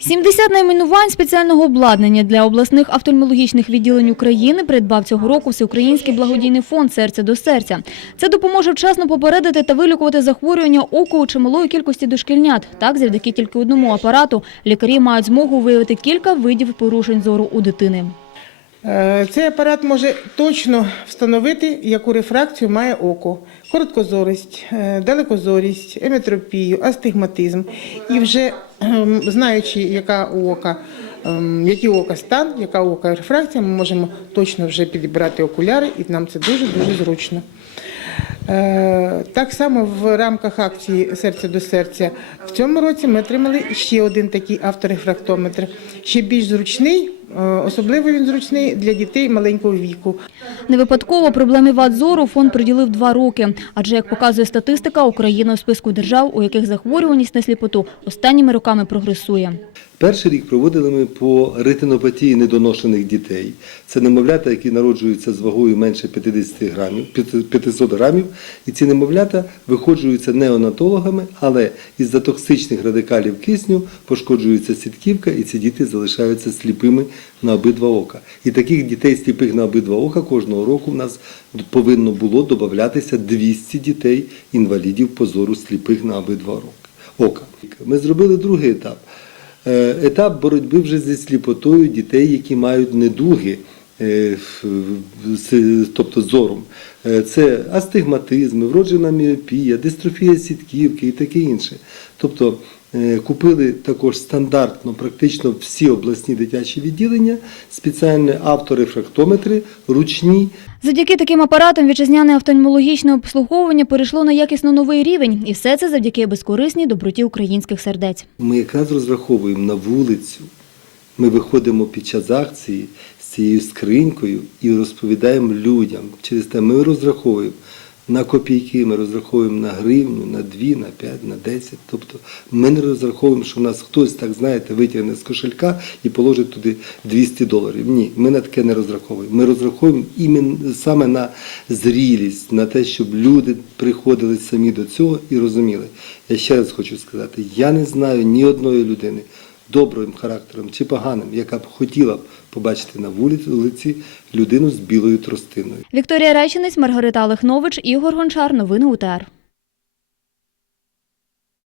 70 найменувань спеціального обладнання для обласних офтальмологічних відділень України придбав цього року Всеукраїнський благодійний фонд «Серце до серця». Це допоможе вчасно попередити та вилікувати захворювання оку у чималої кількості дошкільнят. Так, завдяки тільки одному апарату лікарі мають змогу виявити кілька видів порушень зору у дитини. Е, Цей апарат може точно встановити, яку рефракцію має око, короткозорість, е, далекозорість, еметропію, астигматизм. І вже знаючи, яка у ока, ем, який у ока стан, яка у ока рефракція, ми можемо точно вже підібрати окуляри, і нам це дуже дуже зручно. Е, Так само в рамках акції Серце до серця в цьому році ми отримали ще один такий авторефрактометр, ще більш зручний, особливо він зручний для дітей маленького віку. Не випадково проблемі вад зору фонд приділив два роки. Адже, як показує статистика, Україна у списку держав, у яких захворюваність на сліпоту останніми роками прогресує. Перший рік проводили ми по ретинопатії недоношених дітей. Це немовлята, які народжуються з вагою менше 50 грамів, 500 грамів. І ці немовлята виходжуються неонатологами, але із-за токсичних радикалів кисню пошкоджується сітківка, і ці діти залишаються сліпими на обидва ока. І таких дітей сліпих на обидва ока кожного року в нас повинно було додатися 200 дітей інвалідів позору сліпих на обидва ока. Ми зробили другий етап. Е, етап боротьби вже зі сліпотою дітей, які мають недуги, тобто зором. Е, Це астигматизм, вроджена міопія, дистрофія сітківки і таке інше. Тобто е, купили також стандартно практично всі обласні дитячі відділення, спеціальні авторефрактометри, ручні, Завдяки таким апаратам вітчизняне офтальмологічне обслуговування перейшло на якісно новий рівень. І все це завдяки безкорисній доброті українських сердець. Ми якраз розраховуємо на вулицю. Ми виходимо під час акції з цією скринькою і розповідаємо людям. Через те ми розраховуємо на копійки, ми розраховуємо на гривню, на дві, на п'ять, на десять. Тобто ми не розраховуємо, що в нас хтось, так знаєте, витягне з кошелька і положить туди 200 доларів. Ні, ми на таке не розраховуємо. Ми розраховуємо саме на зрілість, на те, щоб люди приходили самі до цього і розуміли. Я ще раз хочу сказати, я не знаю ні одної людини добрим характером чи поганим, яка б хотіла б побачити на вулиці людину з білою тростиною. Вікторія Реченець, Маргарита Олехнович, Ігор Гончар. Новини УТР.